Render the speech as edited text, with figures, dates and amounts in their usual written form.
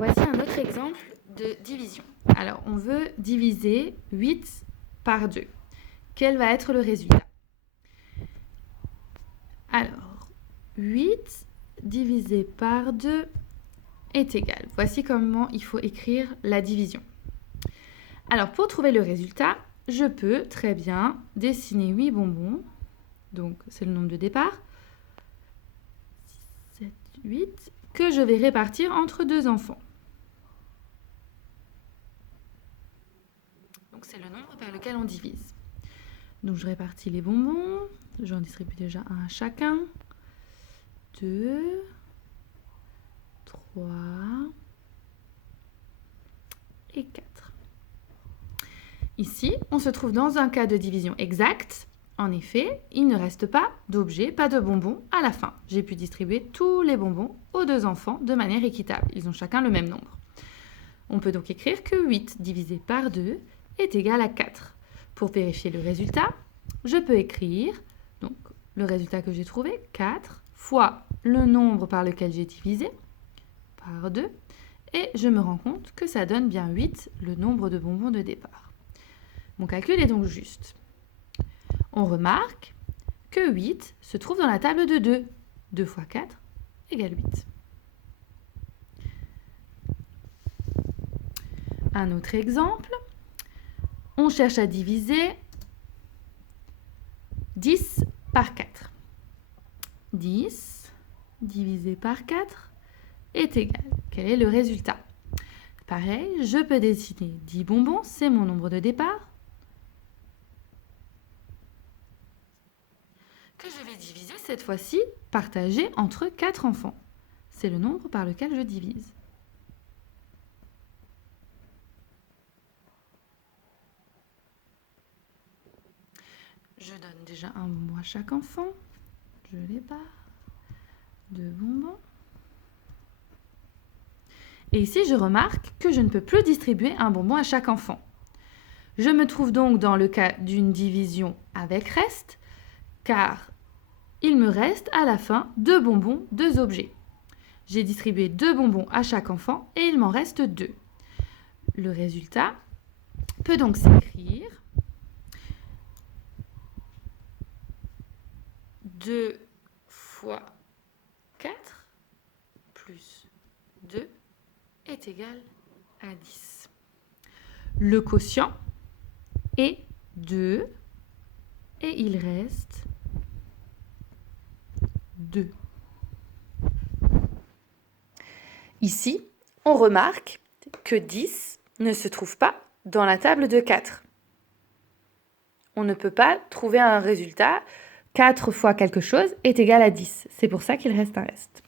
Voici un autre exemple de division. Alors, on veut diviser 8 par 2. Quel va être le résultat? Alors, 8 divisé par 2 est égal. Voici comment il faut écrire la division. Alors, pour trouver le résultat, je peux très bien dessiner 8 bonbons. Donc, c'est le nombre de départ. 6, 7, 8, que je vais répartir entre deux enfants. Donc, c'est le nombre par lequel on divise. Donc, je répartis les bonbons. J'en distribue déjà un à chacun. 2, 3 et 4. Ici, on se trouve dans un cas de division exacte. En effet, il ne reste pas d'objet, pas de bonbons à la fin. J'ai pu distribuer tous les bonbons aux deux enfants de manière équitable. Ils ont chacun le même nombre. On peut donc écrire que 8 divisé par 2 est égal à 4. Pour vérifier le résultat, je peux écrire donc, le résultat que j'ai trouvé, 4 fois le nombre par lequel j'ai divisé, par 2, et je me rends compte que ça donne bien 8, le nombre de bonbons de départ. Mon calcul est donc juste. On remarque que 8 se trouve dans la table de 2. 2 fois 4 égale 8. Un autre exemple. On cherche à diviser 10 par 4. 10 divisé par 4 est égal. Quel est le résultat? Pareil, je peux dessiner 10 bonbons, c'est mon nombre de départ, que je vais diviser cette fois-ci, partagé entre 4 enfants. C'est le nombre par lequel je divise. Je donne déjà un bonbon à chaque enfant. Je les barre. 2 bonbons. Et ici, je remarque que je ne peux plus distribuer un bonbon à chaque enfant. Je me trouve donc dans le cas d'une division avec reste, car il me reste à la fin 2 bonbons, 2 objets. J'ai distribué 2 bonbons à chaque enfant et il m'en reste 2. Le résultat peut donc s'écrire 2 fois 4 plus 2 est égal à 10. Le quotient est 2 et il reste 2. Ici, on remarque que 10 ne se trouve pas dans la table de 4. On ne peut pas trouver un résultat. 4 fois quelque chose est égal à 10. C'est pour ça qu'il reste un reste.